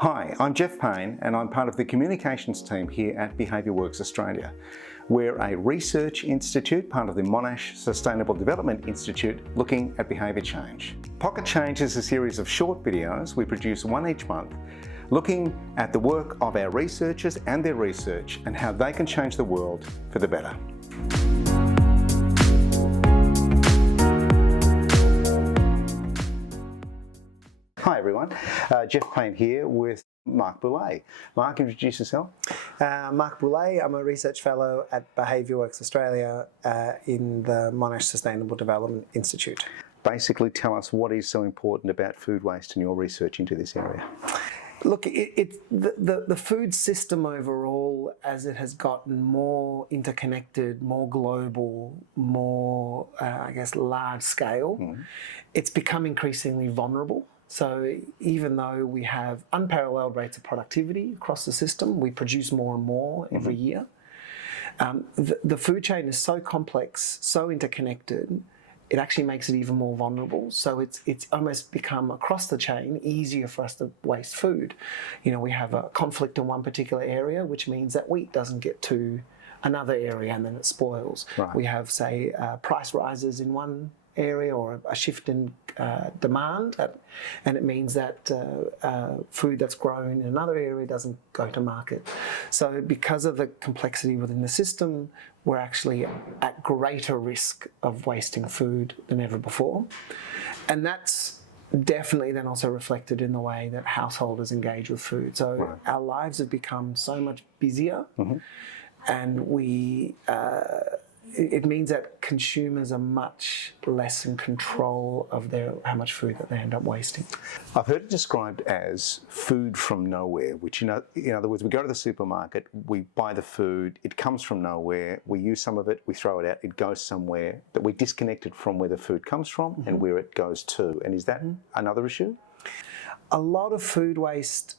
Hi, I'm Jeff Payne and I'm part of the communications team here at BehaviourWorks Australia. We're a research institute, part of the Monash Sustainable Development Institute, looking at behaviour change. Pocket Change is a series of short videos we produce one each month, looking at the work of our researchers and their research and how they can change the world for the better. Hi everyone, Jeff Payne here with Mark Boulet. Mark, introduce yourself. Mark Boulet, I'm a research fellow at BehaviourWorks Australia in the Monash Sustainable Development Institute. Basically tell us what is so important about food waste in your research into this area. Look, the food system overall, as it has gotten more interconnected, more global, more, large scale, it's become increasingly vulnerable. So even though we have unparalleled rates of productivity across the system, we produce more and more every year. The food chain is so complex, so interconnected, it actually makes it even more vulnerable. So it's almost become, across the chain, easier for us to waste food. You know, we have a conflict in one particular area, which means that wheat doesn't get to another area and then it spoils. Right. We have, say, price rises in one area or a shift in demand, and it means that food that's grown in another area doesn't go to market. So because of the complexity within the system, we're actually at greater risk of wasting food than ever before. And that's definitely then also reflected in the way that householders engage with food. So right. Our lives have become so much busier, and it means that consumers are much less in control of how much food that they end up wasting. I've heard it described as food from nowhere, which, in other words, we go to the supermarket, we buy the food, it comes from nowhere, we use some of it, we throw it out, it goes somewhere, but we're disconnected from where the food comes from and where it goes to. And is that another issue? A lot of food waste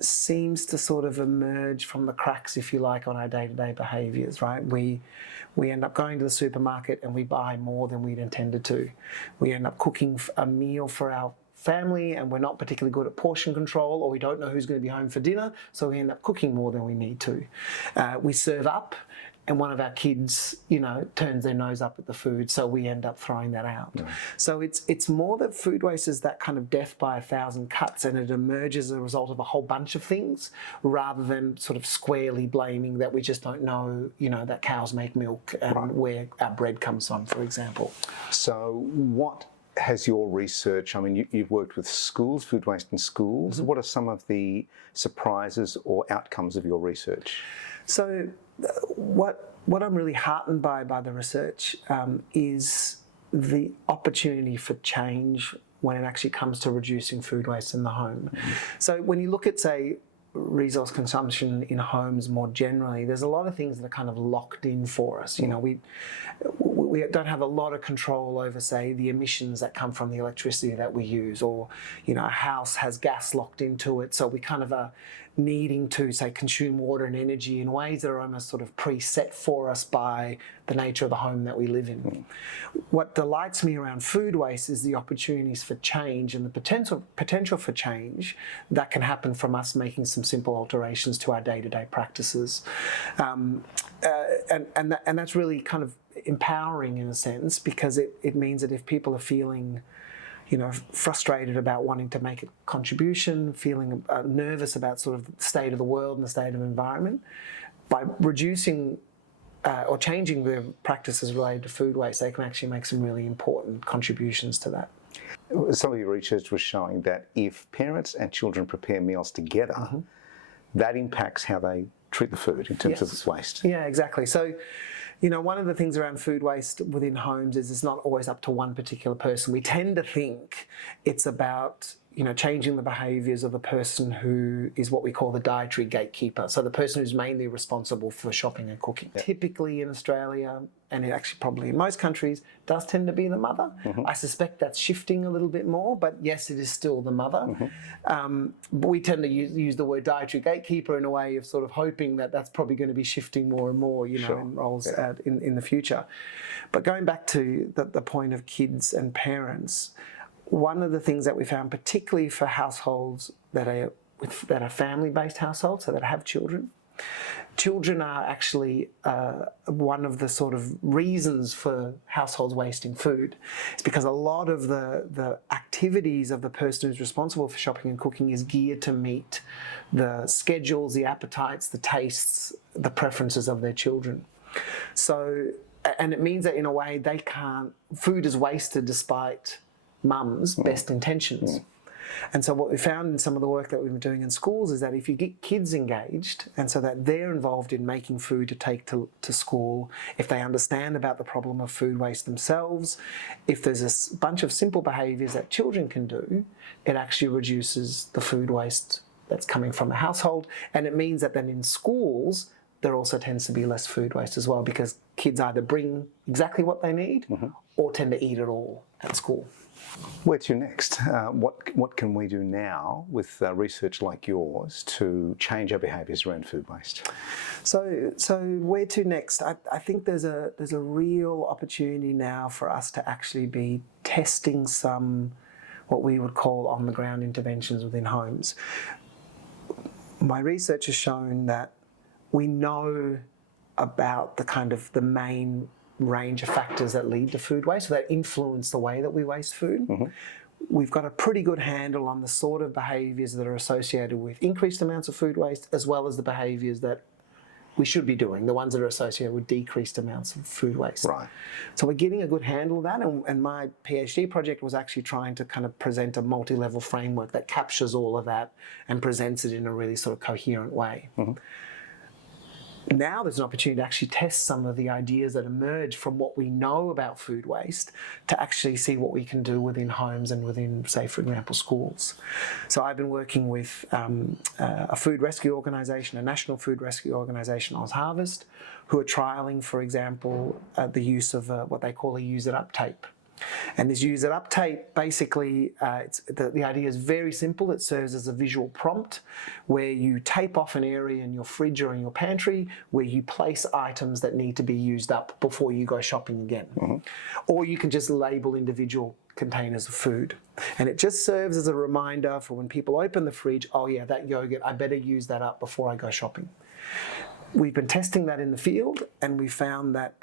seems to sort of emerge from the cracks, if you like, on our day-to-day behaviours, right? We end up going to the supermarket and we buy more than we'd intended to. We end up cooking a meal for our family and we're not particularly good at portion control, or we don't know who's going to be home for dinner, so we end up cooking more than we need to. We serve up and one of our kids, turns their nose up at the food, so we end up throwing that out. Yeah. So it's more that food waste is that kind of death by 1,000 cuts, and it emerges as a result of a whole bunch of things, rather than sort of squarely blaming that we just don't know, that cows make milk and where our bread comes from, for example. So what has your research, you've worked with schools, food waste in schools. What are some of the surprises or outcomes of your research? So what I'm really heartened by the research is the opportunity for change when it actually comes to reducing food waste in the home. So when you look at, say, resource consumption in homes more generally, there's a lot of things that are kind of locked in for us. We don't have a lot of control over, say, the emissions that come from the electricity that we use, or, a house has gas locked into it, so we kind of are needing to, say, consume water and energy in ways that are almost sort of preset for us by the nature of the home that we live in. What delights me around food waste is the opportunities for change and the potential for change that can happen from us making some simple alterations to our day-to-day practices. And that's really kind of empowering in a sense, because it means that if people are feeling frustrated about wanting to make a contribution, feeling nervous about sort of the state of the world and the state of the environment, by reducing or changing their practices related to food waste, they can actually make some really important contributions to that. Some of your research was showing that if parents and children prepare meals together, that impacts how they treat the food in terms of waste. Yeah, exactly. So, one of the things around food waste within homes is it's not always up to one particular person. We tend to think it's about, changing the behaviours of the person who is what we call the dietary gatekeeper. So the person who's mainly responsible for shopping and cooking. Yep. Typically in Australia, and actually probably in most countries, does tend to be the mother. I suspect that's shifting a little bit more, but yes, it is still the mother. But we tend to use the word dietary gatekeeper in a way of sort of hoping that that's probably going to be shifting more and more, in roles in the future. But going back to the point of kids and parents, one of the things that we found, particularly for households that are that are family-based households, so that have children. Children are actually one of the sort of reasons for households wasting food. It's because a lot of the activities of the person who's responsible for shopping and cooking is geared to meet the schedules, the appetites, the tastes, the preferences of their children. So, and it means that in a way food is wasted despite mum's best intentions. And so what we found in some of the work that we've been doing in schools is that if you get kids engaged, and so that they're involved in making food to take to school, if they understand about the problem of food waste themselves, if there's a bunch of simple behaviours that children can do, it actually reduces the food waste that's coming from a household. And it means that then in schools, there also tends to be less food waste as well, because kids either bring exactly what they need or tend to eat it all at school. Where to next? What can we do now with research like yours to change our behaviours around food waste? So where to next? I think there's a real opportunity now for us to actually be testing some what we would call on-the-ground interventions within homes. My research has shown that we know about the main range of factors that lead to food waste, so that influence the way that we waste food. We've got a pretty good handle on the sort of behaviours that are associated with increased amounts of food waste, as well as the behaviours that we should be doing, the ones that are associated with decreased amounts of food waste. Right. So we're getting a good handle of that, and my PhD project was actually trying to kind of present a multi-level framework that captures all of that and presents it in a really sort of coherent way. Now there's an opportunity to actually test some of the ideas that emerge from what we know about food waste to actually see what we can do within homes and within, say, for example, schools. So I've been working with a food rescue organisation, a national food rescue organisation, OzHarvest, who are trialling, for example, the use of what they call a use-it-up tape. And this use-it-up tape, basically, the idea is very simple. It serves as a visual prompt where you tape off an area in your fridge or in your pantry where you place items that need to be used up before you go shopping again. Or you can just label individual containers of food. And it just serves as a reminder for when people open the fridge, oh yeah, that yogurt, I better use that up before I go shopping. We've been testing that in the field, and we found that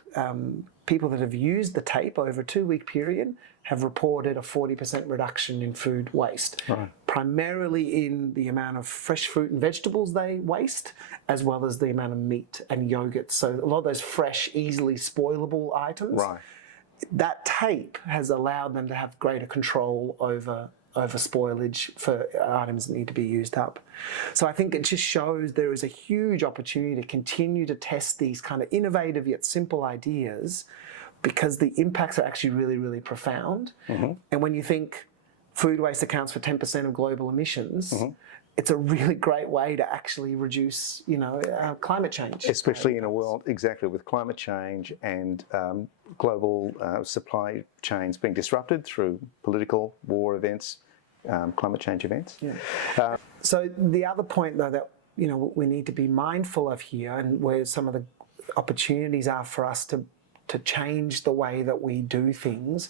people that have used the tape over a 2-week period have reported a 40% reduction in food waste, primarily in the amount of fresh fruit and vegetables they waste, as well as the amount of meat and yogurt. So a lot of those fresh, easily spoilable items, that tape has allowed them to have greater control over spoilage for items that need to be used up. So I think it just shows there is a huge opportunity to continue to test these kind of innovative yet simple ideas, because the impacts are actually really, really profound. And when you think food waste accounts for 10% of global emissions, it's a really great way to actually reduce, climate change. Especially in a world, exactly, with climate change and global supply chains being disrupted through political war events, climate change events. So the other point, though, that we need to be mindful of here, and where some of the opportunities are for us to change the way that we do things,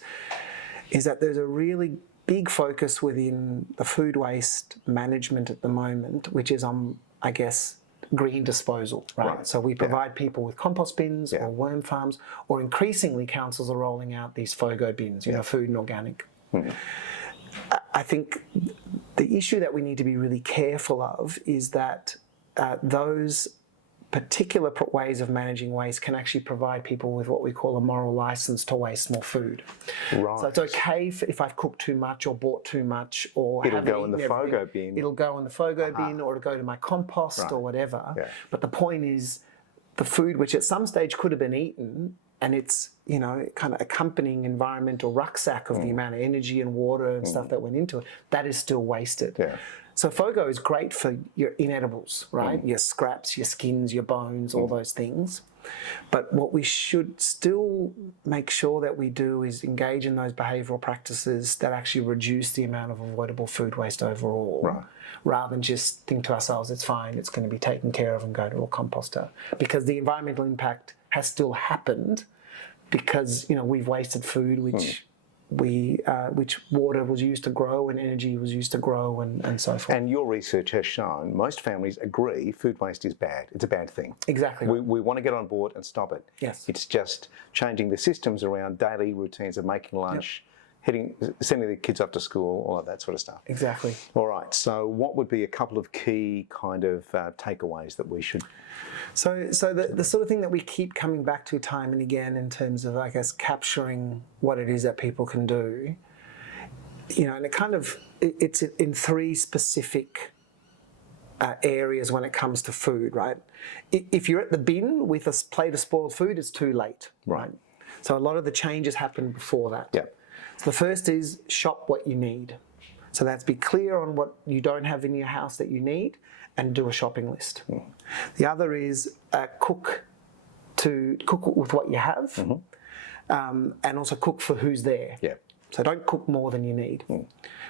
is that there's a really big focus within the food waste management at the moment, which is on, I guess, green disposal, right? So we provide people with compost bins or worm farms, or increasingly councils are rolling out these FOGO bins, food and organic. I think the issue that we need to be really careful of is that those particular ways of managing waste can actually provide people with what we call a moral license to waste more food. So it's okay if I've cooked too much or bought too much, or it'll go in the FOGO bin. It'll go in the FOGO bin, or it'll go to my compost or whatever. But the point is, the food which at some stage could have been eaten, and it's kind of accompanying environmental rucksack of the amount of energy and water and stuff that went into it, that is still wasted. So FOGO is great for your inedibles, right? Your scraps, your skins, your bones, all those things. But what we should still make sure that we do is engage in those behavioural practices that actually reduce the amount of avoidable food waste overall, rather than just think to ourselves, it's fine, it's going to be taken care of and go to a composter. Because the environmental impact has still happened, because we've wasted food which which water was used to grow and energy was used to grow and so forth. And your research has shown most families agree food waste is bad. It's a bad thing. Exactly. We want to get on board and stop it. Yes. It's just changing the systems around daily routines of making lunch, sending the kids off to school, all of that sort of stuff. Exactly. All right. So what would be a couple of key kind of takeaways that we should... So the sort of thing that we keep coming back to time and again in terms of, I guess, capturing what it is that people can do, and it's in three specific areas when it comes to food, right? If you're at the bin with a plate of spoiled food, it's too late, right? So a lot of the changes happen before that. Yeah. So the first is shop what you need. So that's be clear on what you don't have in your house that you need and do a shopping list. The other is cook with what you have, and also cook for who's there. Yeah. So don't cook more than you need.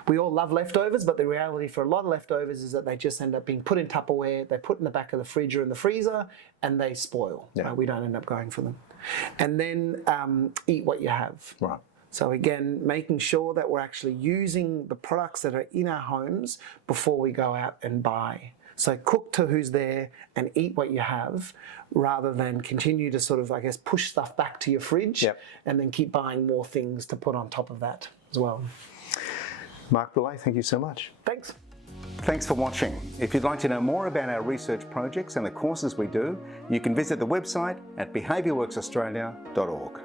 We all love leftovers, but the reality for a lot of leftovers is that they just end up being put in Tupperware, they're put in the back of the fridge or in the freezer, and they spoil. Yeah. We don't end up going for them. And then eat what you have. Right. So again, making sure that we're actually using the products that are in our homes before we go out and buy. So cook to who's there and eat what you have, rather than continue to sort of, I guess, push stuff back to your fridge and then keep buying more things to put on top of that as well. Mark Boulet, thank you so much. Thanks. Thanks for watching. If you'd like to know more about our research projects and the courses we do, you can visit the website at behaviourworksaustralia.org.